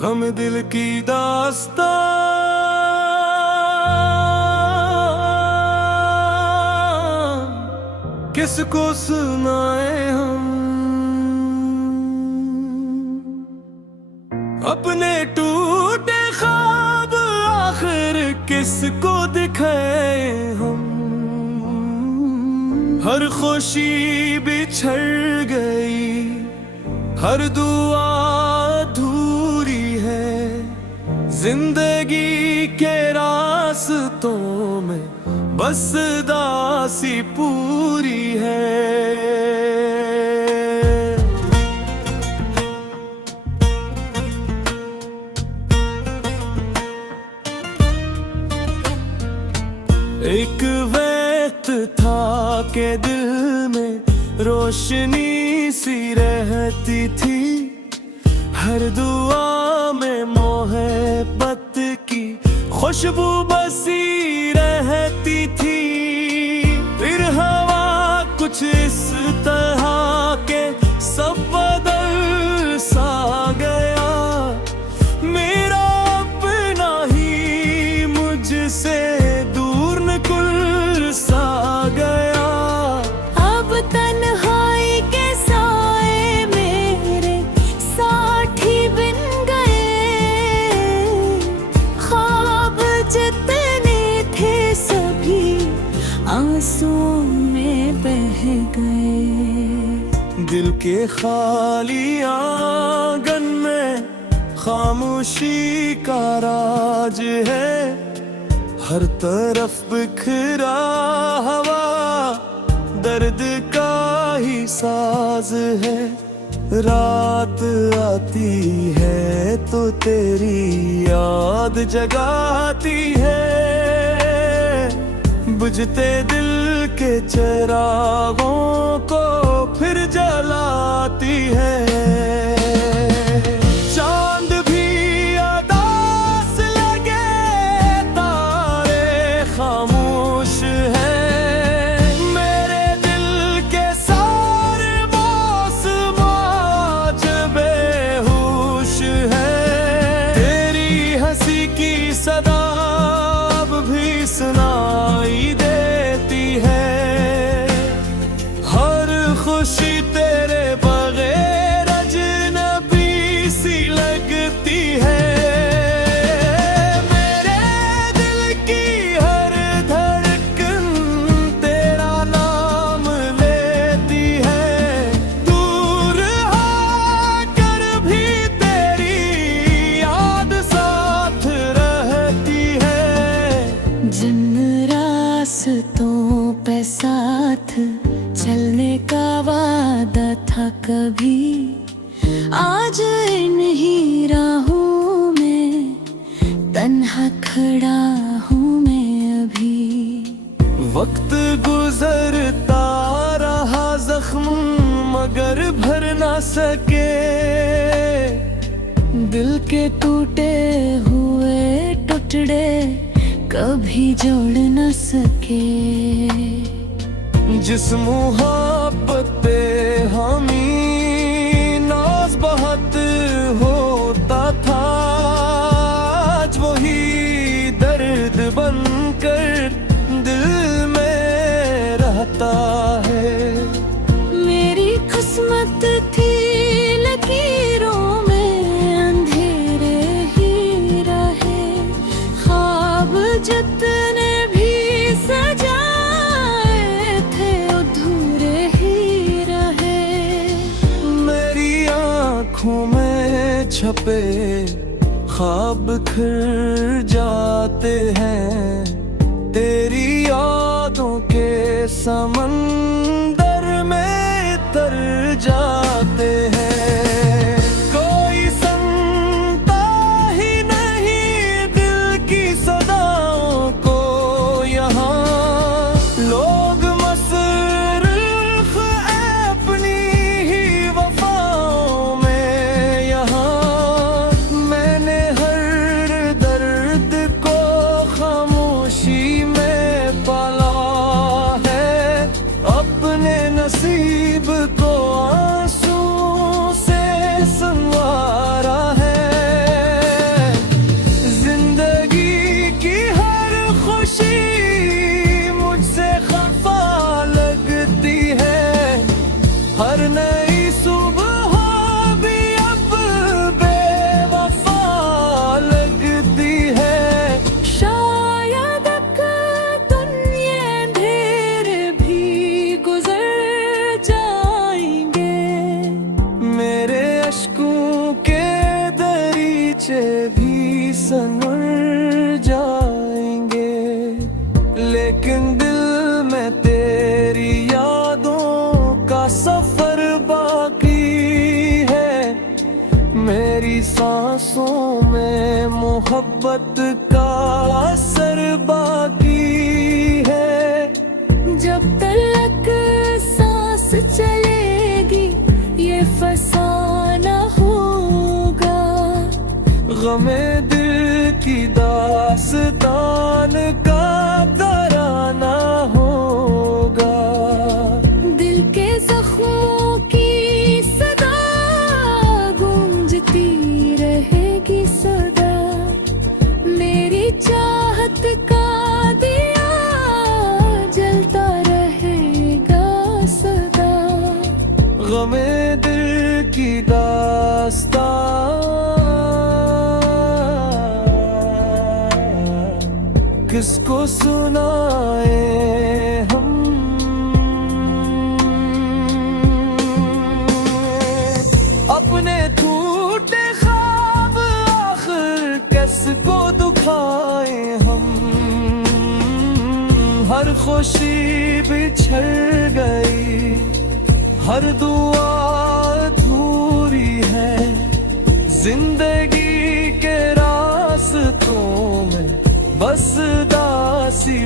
गम दिल की दास्तां किसको सुनाए हम। अपने टूटे ख्वाब आखिर किसको दिखाए हम। हर खुशी बिछड़ गई, हर दुआ अधूरी है। जिंदगी के रास्तों में बस दासी पूरी है। एक वक्त था के दिल में रोशनी सी रहती थी। हर दुआ में मोहब्बत की खुशबू बसी रहती थी। फिर हवा कुछ इस तरह के सब बदल सा गया। मेरा अपना ही मुझसे दूर निकल सा गया। अब तन्हाई के साए मेरे साथी बिन गए। ख्वाब जितने थे सभी आंसुओं में बह गए। दिल के खाली आंगन में खामोशी का राज है। हर तरफ बिखरा हवा दर्द का ही साज है। रात आती है तो तेरी याद जगाती है। बुझते दिल के चिरागों को फिर जलाती है। चांद भी अदास लगे, तारे खामोश हैं। मेरे दिल के सारे मौसम आज बेहोश हैं। तेरी हंसी की सदा अब भी सुनाई देती है। हर खुशी तेरे बगैर अजनबी सी लगती है। मेरे दिल की हर धड़कन तेरा नाम लेती है। दूर होकर भी तेरी याद साथ रहती है। जिन रास्तों पे साथ चलने का वादा था कभी, आज इन्हीं राहों में तन्हा खड़ा हूँ मैं अभी। वक्त गुजरता रहा जख्म मगर भर ना सके। दिल के टूटे हुए टुकड़े कभी जोड़ न सके। जिस मुहब्बत पे हमी नाज बहुत होता था, आज वही दर्द बनकर दिल में रहता है। मेरी किस्मत थी लकीरों में अंधेरे ही रहे। ख्वाब जितने भी सजाए थे अधूरे ही रहे। मेरी आँखों में छपे ख्वाब खिल जाते हैं। तेरी यादों के समंदर में तर जाते हैं। कोई सुनता ही नहीं दिल की सदाओं को यहाँ। लोग मसरूफ अपनी ही वफाओं में यहाँ। मैंने हर दर्द को खामोशी में पाला है। अपने बगीचे भी सनर जाएंगे, लेकिन दिल में तेरी यादों का सफर बाकी है। मेरी सांसों में मोहब्बत का असर बाकी है। जब तक सांस चलेगी ये फसाना होगा, गमे दिल की दास्तान का तराना होगा। दिल के जख्मों की सदा गूंजती रहेगी सदा। मेरी चाहत का दिया जलता रहेगा सदा। गमे दिल की दास्तां किसको सुनाए हम। अपने टूटे ख्वाब आखिर किसको दुखाए हम। हर खुशी बिछड़ गई, हर दुआ अधूरी है। जिंदगी के रास्तों में बस दासी